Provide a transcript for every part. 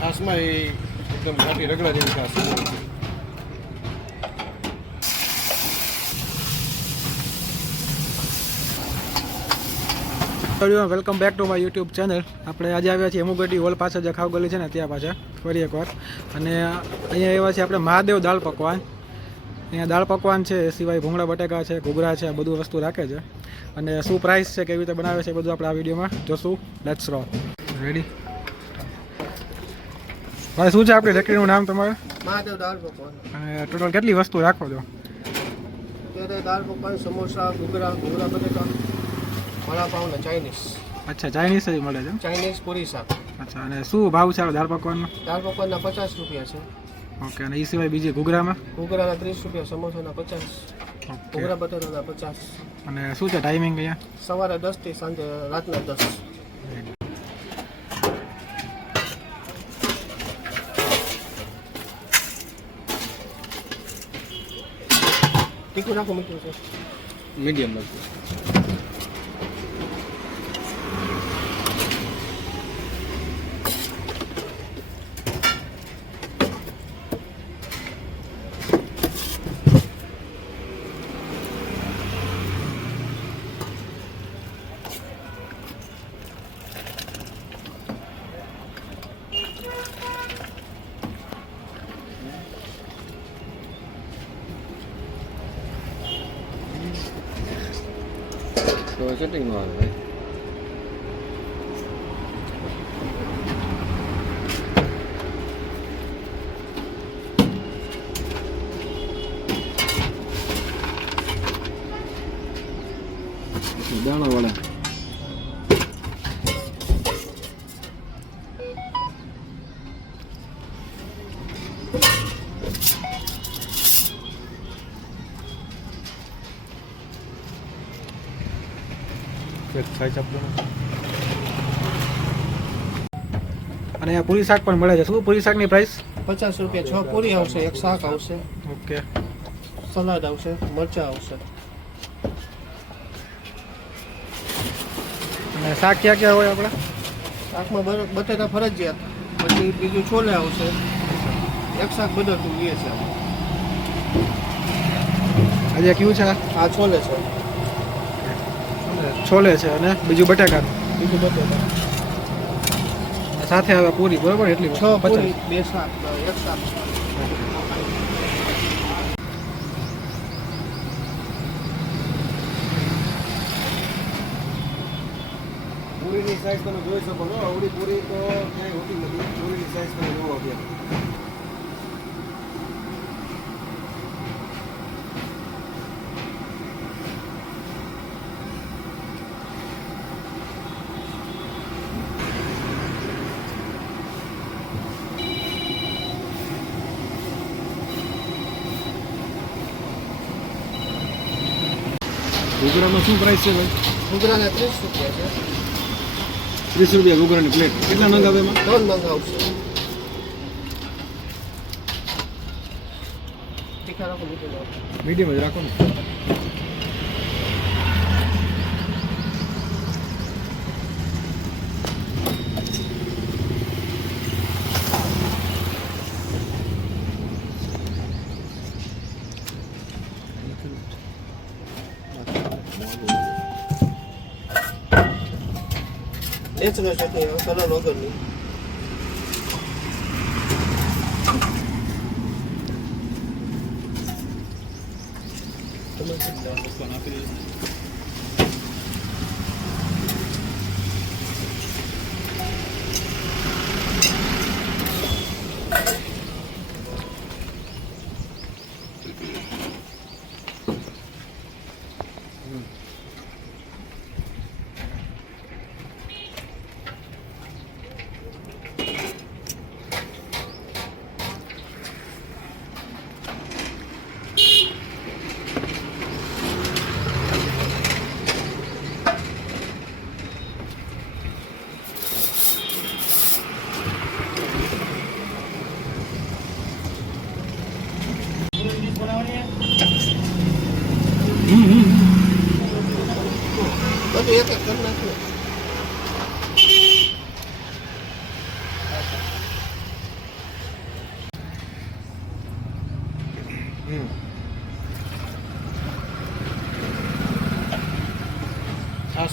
છાશમાં એ એકદમ ઘાટી રગડા જેવી છાશ. Welcome back to my YouTube channel. આપણે આજે આવ્યા છીએ એમુગડી હોલ પાસે જે ખાવ ગલી છે ને ત્યાં પાછા ફરી એકવાર. અને અહીંયા આવ્યા છીએ આપણે મહાદેવ દાળ પકવાન. અહીંયા દાળ પકવાન છે, એ સિવાય ભૂંગળા બટેકા છે, ઘૂઘરા છે, આ બધું વસ્તુ રાખે છે. અને શું પ્રાઇસ છે, કેવી રીતે બનાવે છે, બધું આપણે આ વિડીયોમાં જોશું. Let's row. રેડી ભાઈ, શું છે આપણી રેકડીનું નામ તમારે? મહાદેવ દાળ પકવાન. અને ટોટલ કેટલી વસ્તુ રાખો છો? ત્યારે દાળ પકવાન, સમોસા, ઘૂઘરા બટેકા, વડાપાઉં ને ચાઇનીઝ. અચ્છા, ચાઇનીઝ જ મળે છે. ચાઇનીઝ પૂરી શાક. અચ્છા, અને શું ભાવ છે દાળ પકવાનનો? દાળ પકવાનના 50 રૂપિયા છે. ઓકે, અને એ સિવાય બીજી ઘૂઘરામાં? ઘૂઘરાના 30 રૂપિયા, સમોસાના 50, ઘૂઘરા બટેટાના 50. અને શું છે ટાઈમિંગ અહીંયા? સવારે 10 થી સાંજે રાતના 10. તીખું નાખું, મીઠું છે? મીડિયમ લાગતું. તો સેટિંગમાં આવે ભાઈ. દાણા વાળા અને આ પૂરી શાક પણ મળે છે. શું પૂરી શાકની પ્રાઇસ? 50 રૂપિયા 6 પૂરી આવશે, એક શાક આવશે, ઓકે, સલાડ આવશે, મરચાં આવશે. અને શાક ક્યાં ક્યાં હોય આપણે? શાકમાં બટેટા ફરજિયાત, પછી બીજું છોલે આવશે, એક શાક બદલતું લે છે. આજે કયું છે? આ છોલે છે, છોલે છે, અને બીજું બટાકા, બીજું બટેટા. સાથે આવે પૂરી, બરોબર? એટલી 6 પૂરી, 2 શાક, એક શાક. પૂરીની સાઈઝ તમે જોઈ શકો છો. આવડી પૂરી તો ક્યાંય હોતી નથી. પૂરીની સાઈઝ તમે જોવો અત્યારે. ઘૂઘરામાં શું પ્રાઇસ છે ભાઈ? ઘૂઘરાના 30 રૂપિયા છે. 30 રૂપિયા ઘૂઘરાની પ્લેટ. કેટલા નંગ આવે એમાં? 3 નંગ આવશે. તીખા રાખો, મીઠું રાખો. મીડિયમ જ રાખો ને. નેચરલ ચટણી આવે, કલર વગરની.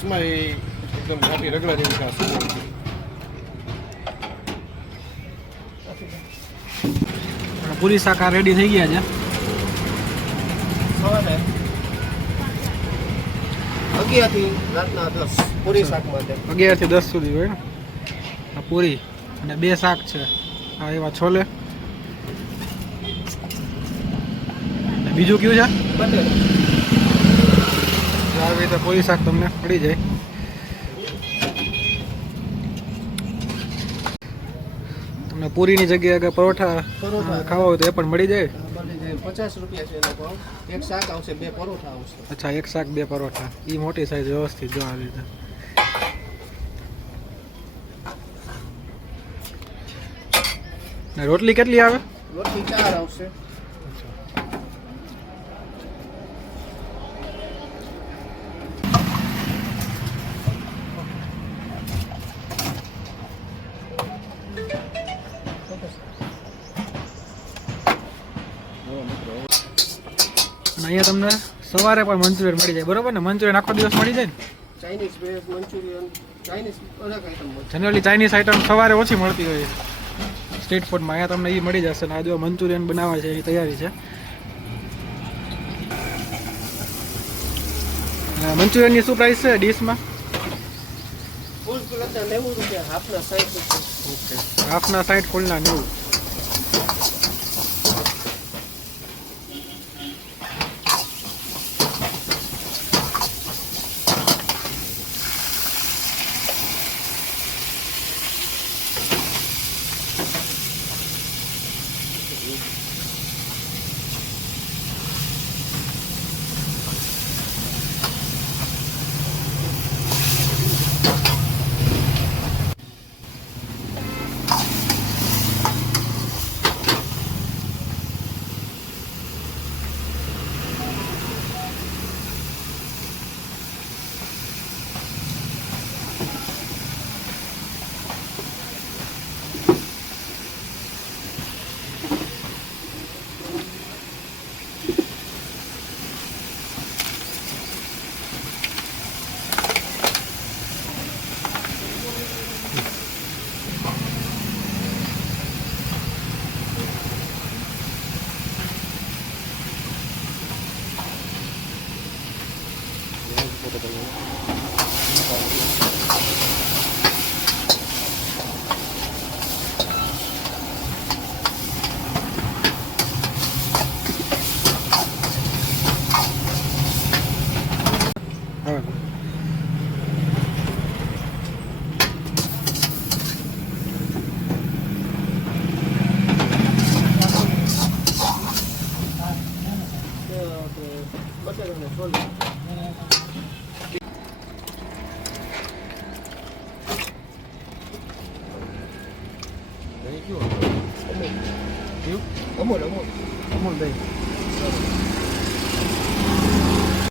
છાશમાં એ એકદમ ઘાટી રગડા જેવી છાશ છે. પૂરી શાક આ રેડી થઈ ગયા છે. સવારે 11 થી રાતના 10 પૂરી શાક માટે. 11 થી 10 સુધી હોય ને. આ પૂરી અને 2 શાક છે. આ એવા છોલે. અને બીજું કયું છે? બટેટા. આવી રીતે પૂરી શાક તમને મળી જાય. તમને પૂરીની જગ્યાએ અગર પરોઠા ખાવા હોય તો એ પણ મળી જાય. બની જાય 50 રૂપિયા છે એનો ભાવ. એક શાક આવશે, 2 પરોઠા આવશે. અચ્છા, 1 શાક 2 પરોઠા. એ મોટી સાઈઝ વ્યવસ્થિત જો આવી રીતે. ને રોટલી કેટલી આવે? રોટલી 4 આવશે. અને અહીંયા તમને સવારે પણ મંચુરિયન મળી જાય, બરોબર ને? મંચુરિયન આખો દિવસ મળી જાય ને? ચાઇનીઝ વેજ મંચુરિયન, ચાઇનીઝ અલગ આઈટમ મળશે. જનરલી ચાઇનીઝ આઈટમ સવારે ઓછી મળતી હોય સ્ટ્રીટ ફૂડમાં. અહીંયા તમને એ મળી જશે. ને આ જો મંચુરિયન બનાવવા છે એની તૈયારી છે. મંચુરિયનની શું પ્રાઇસ છે ડીશમાં? ફૂલ પ્લેટના 90 રૂપિયા, હાફના 60 રૂપિયા. ઓકે, હાફના 60, ફૂલના 90. બટેટાને છોલે. દહીં કયું? અમૂલ અમૂલ અમૂલ દહીં.